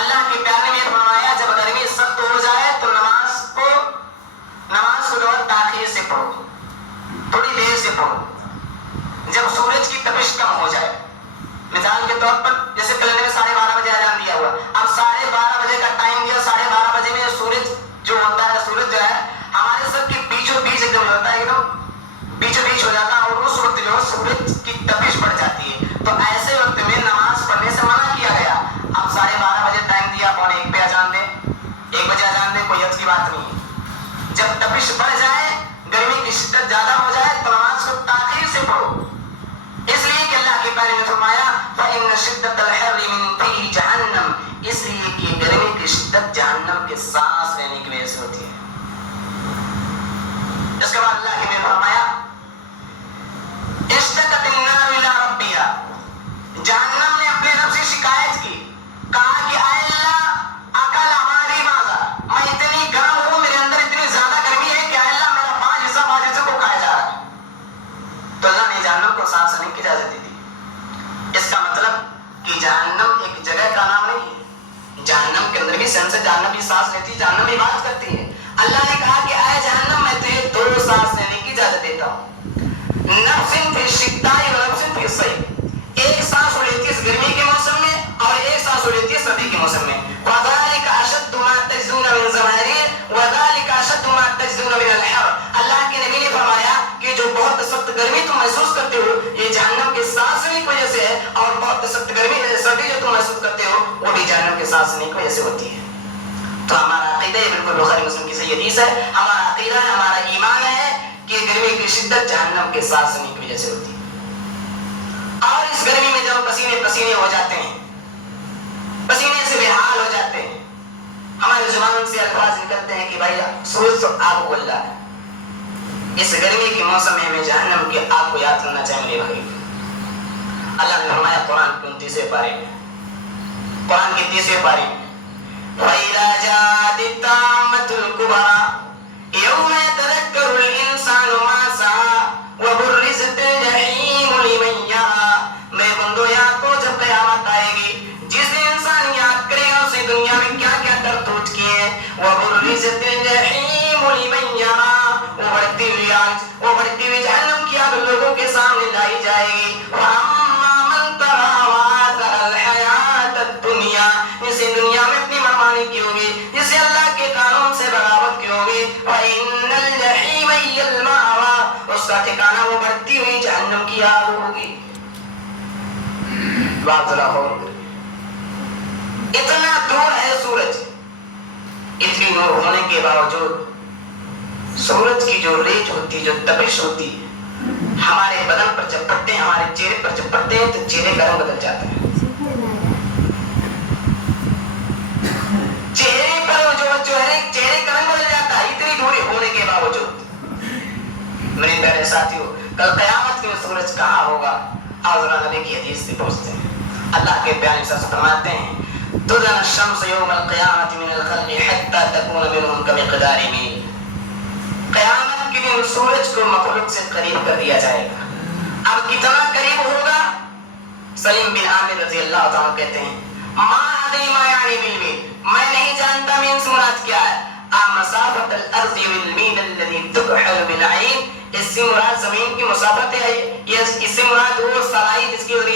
اللہ کے پیارے نے فرمایا جب گرمی سخت ہو جائے تو نماز کو جو تاخیر سے پڑھو، تھوڑی دیر سے پڑھو، جب سورج کی تپش کم ہو جائے. مثال کے طور پر جیسے کلندر میں 12:30 بجے اذان دیا ہوا، اب 12:30 بجے کا ٹائم دیا، 12:30 بجے میں سورج جو ہوتا ہے، سورج جو ہے ہمارے سب کے بیچوں بیچ ایک دم ہوتا ہے، ایک دم بیچوں بیچ ہو جاتا ہے، اور اس وقت جو سورج کی تپش بڑھ جاتی ہے. تو ایسے وقت میں نماز پڑھنے سے منع کیا گیا. اب 12:30 بجے ٹائم دیا، 12:45 پہ اذان دیں، 1 بجے اذان دیں، کوئی حرج کی بات نہیں. جب تپش بڑھ جائے، گرمی کی شدت زیادہ ہو جائے تو نماز کو تاخیر سے پڑھو. اس لیے کہ اللہ کے پیارے نے فرمایا فَإِنَّ شِدَّةَ الْحَرِّ مِنْ فِيهِ جَهَنَّمَ، اس لیے کہ گرمی کی شدت جہنم کے سانس لینے کی وجہ سے ہوتی ہے. اس کے بعد اللہ نے فرمایا اشتكت النار إلى ربها، جہنم نے اپنے رب سے شکایت کی، کہا کہ اے اللہ اکل ہماری ماذا، میں اتنی گرم ہوں، میرے اندر اتنی زیادہ گرمی ہے کہ اے اللہ میرا 5 حصہ کو کھایا جا رہا ہے. تو اللہ نے جہنم کو سانس لینے کی اجازت دی. اس کا مطلب کہ جہنم ایک جگہ کا نام نہیں ہے، جہنم کے اندر بھی سینسر، جہنم بھی سانس لیتی ہے، جہنم بھی بات کرتی ہے. اللہ نے کہا کہ اے جہنم میں تجھے 2 سانس لینے کی اجازت دیتا ہوں، نفس فی الشتاء و نفس فی الصیف، ایک سانس ہو لیتی ہے اس گرمی کے موسم میں اور ایک سانس ہو لیتی ہے سردی کے موسم میں. وذلک اشد ما تجدون من زمہریر وذلک اشد ما تجدون من الحر، اللہ کے نبی نے فرمایا کہ جو بہت سخت گرمی تم محسوس کرتے ہو یہ جہنم کے سانس لینے کی وجہ سے ہے، اور بہت سخت گرمی سردی جو تم محسوس کرتے ہو وہ بھی جہنم کے سانس لینے کی وجہ سے ہوتی ہے. تو ہمارا عقیدہ یہ بالکل بخاری مسلم کی صحیح حدیث ہے، ہمارا عقیدہ ہے، ہمارا ایمان ہے کہ گرمی کی شدت جہنم کے سانس لینے کی وجہ سے ہوتی ہے. اور اس گرمی میں جب پسینے پسینے ہو جاتے ہیں، پسینے سے بے حال ہو جاتے ہیں، ہماری زبان سے الفاظ نکلتے ہیں کہ بھائی سورج تو آگ کو اللہ ہے. اس گرمی کے موسم میں ہمیں جہنم کی آگ کو یاد کرنا چاہیے میرے بھائی. اللہ نے فرمایا قرآن کی 29ویں پارے میں، قرآن کی 30ویں پارے میں وَإِذَا جَاءَتِ الطَّامَّةُ الْكُبْرَى يَوْمَ يَتَذَكَّرُ الْإِنسَانُ مَا سَعَىٰ وَبُرِّزَتِ الْجَحِيمُ لِمَن يَرَىٰ، میں بندو یاد کو جب قیامت آئے گی، جس دن انسان یاد کرے گا اسے دنیا میں کیا کیا کرتوت کیے ہیں. وَبُرِّزَتِ الْجَحِيمُ لِمَن يَرَىٰ، وہ بڑھتی ہوئی جہنم کی آگ لوگوں کے سامنے لائی جائے گی. وَأَمَّا مَن طَغَىٰ وَآثَرَ الْحَيَاةَ الدُّنْيَا، جسے دنیا میں اپنی منمانی کی ہوگی، جسے اللہ کے قانون سے بغاوت کی ہوگی. وَإِنَّ الْجَحِيمَ هِيَ الْمَأْوَىٰ، اس کا ٹھکانہ وہ بڑھتی ہوئی جہنم کی آگ ہوگی. بات ذرا غور کریں، اتنا دور ہے سورج، اتنی نور ہونے کے باوجود سورج کی جو ریج ہوتی، جو تپش ہوتی، ہمارے بدن پر جب پڑتے ہیں، ہمارے چہرے پر جب پڑتے ہیں تو چہرے کا رنگ بدل جاتا ہے. چہرے پر چہرے کا رنگ بدل جاتا ہے اتنی دوری ہونے کے باوجود. میرے پیارے ساتھیوں، کل قیامت میں سورج کہاں ہوگا؟ حضرت نبی کی حدیث سے پوچھتے ہیں. اللہ کے پیارے سے فرماتے ہیں تُدْنَى الشَّمْسُ يَوْمَ الْقِيَامَةِ مِنَ الْخَلْقِ حَتَّى تَكُونَ مِنْهُمْ كَمِقْدَارِ مِيلٍ، قیامت کے دن سورج کو مخلوق سے قریب کر دیا جائے گا. اب کتنا قریب ہوگا؟ سلیم بن عامر رضی اللہ تعالیٰ کہتے ہیں ما ادری ما یعنی بالمیل، میں نہیں جانتا مین سے مراد کیا ہے. مسافت الارض والمیل الذي تكحل بالعین، اس سے مراد زمین کی مسافت ہے، اس سے مراد وہ صلاحیت جس کے ذریعے